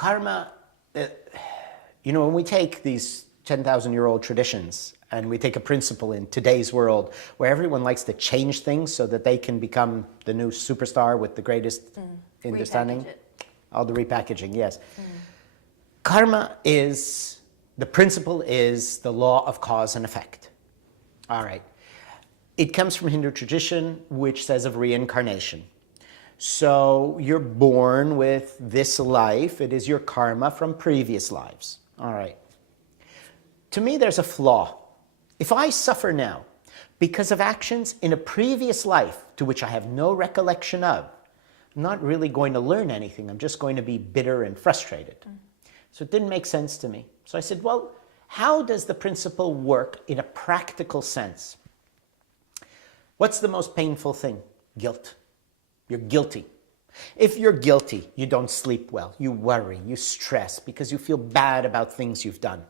Karma, when we take these 10,000-year-old traditions and we take a principle in today's world where everyone likes to change things so that they can become the new superstar with the greatest understanding. All the repackaging, yes. Karma is, the principle is the law of cause and effect. All right. It comes from Hindu tradition, which says of reincarnation. So you're born with this life. It is your karma from previous lives. All right. To me, there's a flaw. If I suffer now because of actions in a previous life to which I have no recollection of, I'm not really going to learn anything. I'm just going to be bitter and frustrated. So it didn't make sense to me. So I said, well, how does the principle work in a practical sense? What's the most painful thing? Guilt. You're guilty. If you're guilty, you don't sleep well. You worry, you stress because you feel bad about things you've done.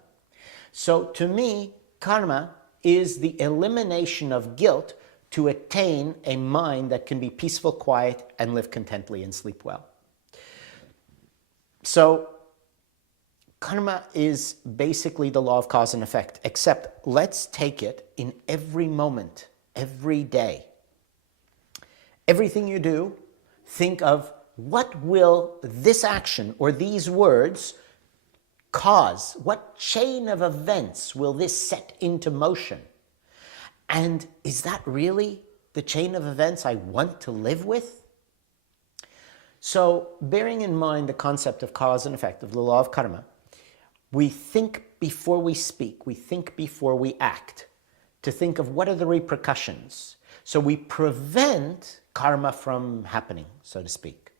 So to me, karma is the elimination of guilt to attain a mind that can be peaceful, quiet, and live contently and sleep well. So karma is basically the law of cause and effect, except let's take it in every moment, every day. Everything you do, think of what will this action or these words cause? What chain of events will this set into motion? And is that really the chain of events I want to live with? So, bearing in mind the concept of cause and effect, of the law of karma, we think before we speak, we think before we act, to think of what are the repercussions. So we prevent karma from happening, so to speak.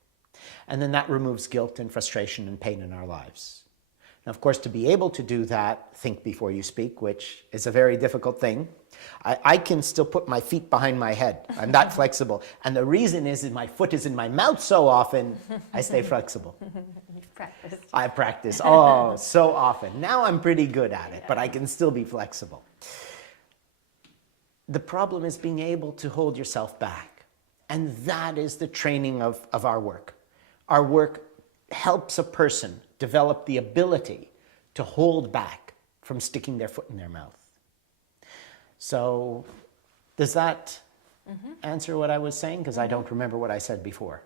And then that removes guilt and frustration and pain in our lives. Now, of course, to be able to do that, think before you speak, which is a very difficult thing. I can still put my feet behind my head. I'm that flexible. And the reason is that my foot is in my mouth so often, I stay flexible. You've practiced. I practice, so often. Now I'm pretty good at it, but I can still be flexible. The problem is being able to hold yourself back. And that is the training of our work. Our work helps a person develop the ability to hold back from sticking their foot in their mouth. So does that answer what I was saying? Because I don't remember what I said before.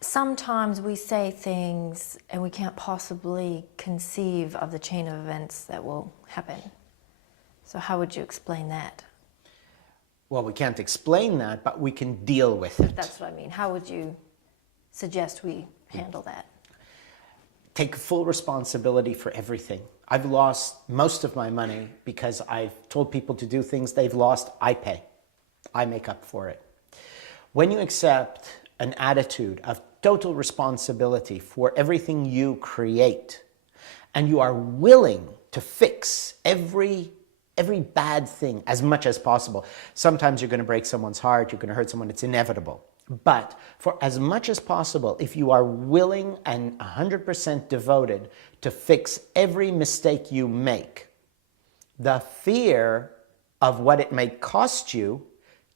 Sometimes we say things and we can't possibly conceive of the chain of events that will happen. So how would you explain that? Well, we can't explain that, but we can deal with it. That's what I mean. How would you suggest we handle that? Take full responsibility for everything. I've lost most of my money because I've told people to do things they've lost. I pay. I make up for it. When you accept an attitude of total responsibility for everything you create, and you are willing to fix every bad thing as much as possible. Sometimes you're going to break someone's heart, you're going to hurt someone, it's inevitable. But for as much as possible, if you are willing and 100% devoted to fix every mistake you make, the fear of what it may cost you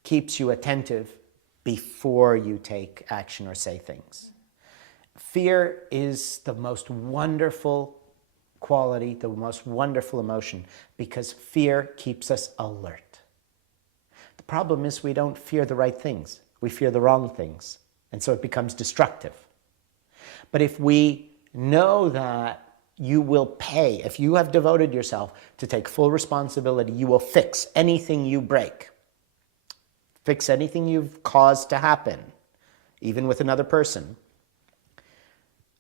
keeps you attentive before you take action or say things. Fear is the most wonderful quality, the most wonderful emotion, because fear keeps us alert. The problem is we don't fear the right things. We fear the wrong things, and so it becomes destructive. But if we know that you will pay, if you have devoted yourself to take full responsibility, you will fix anything you break, fix anything you've caused to happen, even with another person.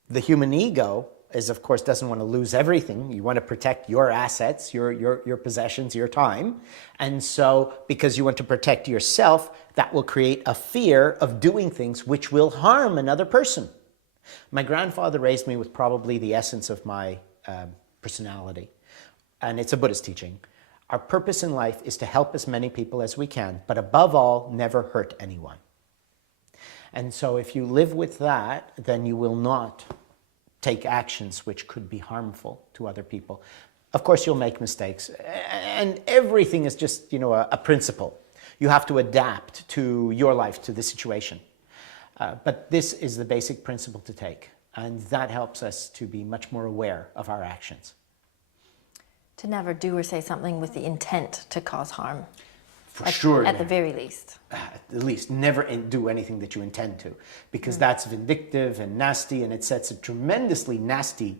The human ego is, of course, doesn't want to lose everything. You want to protect your assets, your possessions, your time. And so, because you want to protect yourself, that will create a fear of doing things which will harm another person. My grandfather raised me with probably the essence of my personality. And it's a Buddhist teaching. Our purpose in life is to help as many people as we can, but above all, never hurt anyone. And so if you live with that, then you will not take actions which could be harmful to other people. Of course, you'll make mistakes. And everything is just, a principle. You have to adapt to your life, to the situation. But this is the basic principle to take. And that helps us to be much more aware of our actions. To never do or say something with the intent to cause harm. For sure. At the very least. At the least, never do anything that you intend to, because that's vindictive and nasty, and it sets a tremendously nasty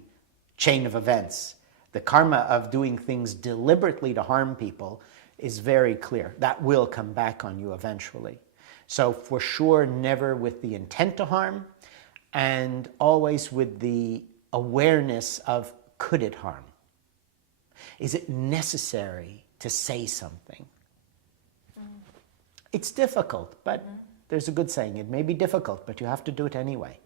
chain of events. The karma of doing things deliberately to harm people is very clear. That will come back on you eventually. So for sure, never with the intent to harm, and always with the awareness of, could it harm? Is it necessary to say something? It's difficult, but there's a good saying, it may be difficult, but you have to do it anyway.